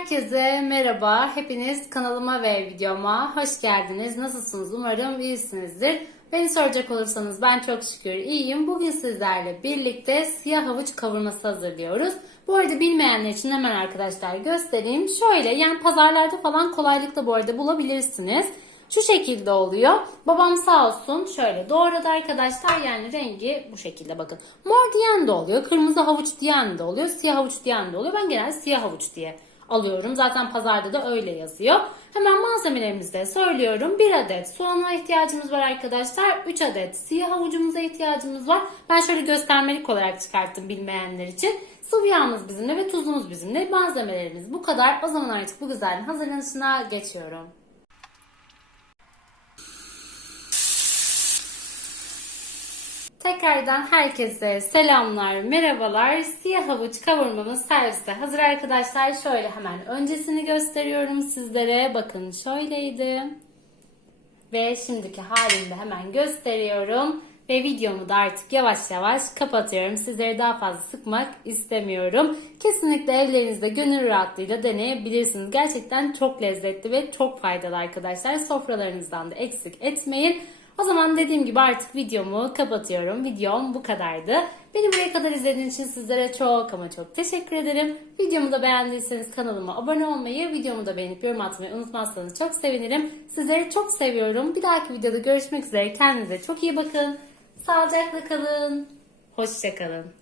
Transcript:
Herkese merhaba. Hepiniz kanalıma ve videoma hoş geldiniz. Nasılsınız? Umarım iyisinizdir. Beni soracak olursanız ben çok şükür iyiyim. Bugün sizlerle birlikte siyah havuç kavurması hazırlıyoruz. Bu arada bilmeyenler için hemen arkadaşlar göstereyim. Şöyle yani pazarlarda falan kolaylıkla bu arada bulabilirsiniz. Şu şekilde oluyor. Babam sağ olsun şöyle doğradı arkadaşlar. Yani rengi bu şekilde bakın. Mor diyen de oluyor. Kırmızı havuç diyen de oluyor. Siyah havuç diyen de oluyor. Ben genelde siyah havuç diye alıyorum. Zaten pazarda da öyle yazıyor. Hemen malzemelerimizi söylüyorum. 1 adet soğana ihtiyacımız var arkadaşlar. 3 adet siyah havucumuza ihtiyacımız var. Ben şöyle göstermelik olarak çıkarttım bilmeyenler için. Sıvı yağımız bizimle ve tuzumuz bizimle. Malzemelerimiz bu kadar. O zaman artık bu güzelin hazırlanışına geçiyorum. Tekrardan herkese selamlar, merhabalar. Siyah havuç kavurmamız serviste hazır arkadaşlar. Şöyle hemen öncesini gösteriyorum sizlere. Bakın şöyleydi. Ve şimdiki halini hemen gösteriyorum. Ve videomu da artık yavaş yavaş kapatıyorum. Sizleri daha fazla sıkmak istemiyorum. Kesinlikle evlerinizde gönül rahatlığıyla deneyebilirsiniz. Gerçekten çok lezzetli ve çok faydalı arkadaşlar. Sofralarınızdan da eksik etmeyin. O zaman dediğim gibi artık videomu kapatıyorum. Videom bu kadardı. Beni buraya kadar izlediğiniz için sizlere çok ama çok teşekkür ederim. Videomu da beğendiyseniz kanalıma abone olmayı, videomu da beğenip yorum atmayı unutmazsanız çok sevinirim. Sizleri çok seviyorum. Bir dahaki videoda görüşmek üzere. Kendinize çok iyi bakın. Sağlıcakla kalın. Hoşçakalın.